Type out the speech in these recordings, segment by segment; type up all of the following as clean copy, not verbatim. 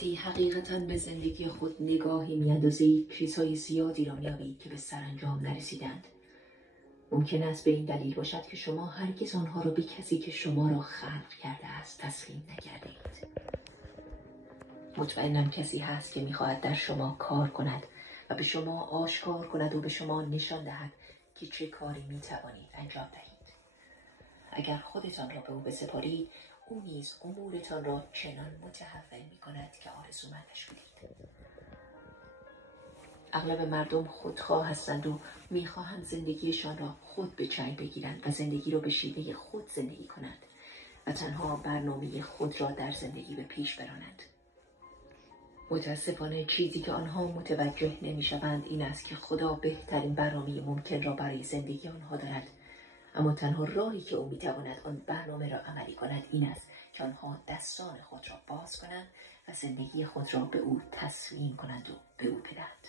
وقتی حقیقتاً به زندگی خود نگاهی می‌اندازید، چیزهای زیادی را می‌یابید که به سرانجام نرسیدند. ممکن است به این دلیل باشد که شما هرگز آنها را به کسی که شما را خلق کرده است تسلیم نکردید. مطمئنم کسی هست که می‌خواهد در شما کار کند و به شما آشکار کند و به شما نشان دهد که چه کاری می‌توانید انجام دهید. اگر خودتان را به او بسپارید، او نیز امورتان را چنان متحول می‌کند که آرزومندش کنید. اغلب مردم خودخواه هستند و می‌خواهند زندگیشان را خود به چنگ بگیرند و زندگی را به شیوه خود زندگی کنند و تنها برنامه خود را در زندگی به پیش برانند. متاسفانه چیزی که آنها متوجه نمی‌شوند این است که خدا بهترین برنامه ممکن را برای زندگی آنها دارد، اما تنها راهی که او می‌تواند آن برنامه را عملی کند این است که آنها دستان خود را باز کنند و زندگی خود را به او تسلیم کنند و به او بدهند.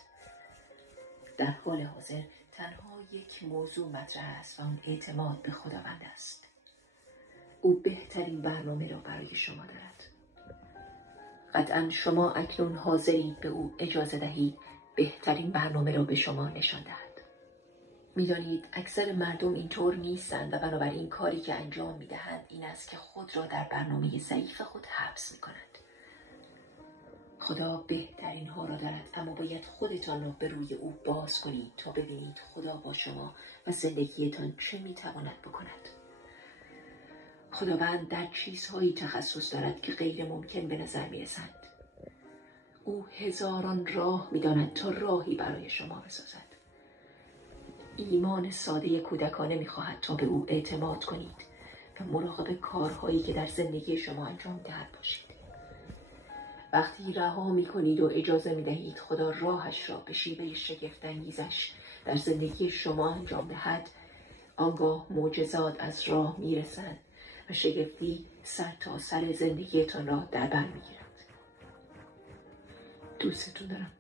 در حال حاضر تنها یک موضوع مطرح است و آن اعتماد به خداوند است. او بهترین برنامه را برای شما دارد. قطعاً شما اکنون حاضرید به او اجازه دهید بهترین برنامه را به شما نشان دهد. می‌دانید اکثر مردم اینطور نیستند و بنابراین کاری که انجام می‌دهند این است که خود را در برنامه ضعیف خود حبس می‌کنند. خدا بهترین ها را دارد، اما باید خودتان را به روی او باز کنید تا ببینید خدا با شما و زندگیتان چه می‌تواند بکند. خداوند در چیزهایی تخصص دارد که غیر ممکن به نظر می‌رسند. او هزاران راه می‌داند تا راهی برای شما بسازد. ایمان ساده کودکانه می‌خواهد تا به او اعتماد کنید و مراقب کارهایی که در زندگی شما انجام دهد باشید. وقتی رها می‌کنید و اجازه می‌دهید خدا راهش را به شیوه شگفت‌انگیزش در زندگی شما انجام دهد، آنگاه معجزات از راه می‌رسند و شگفتی سر تا سر زندگیتان را در بر می‌گیرد. دوستتون دارم.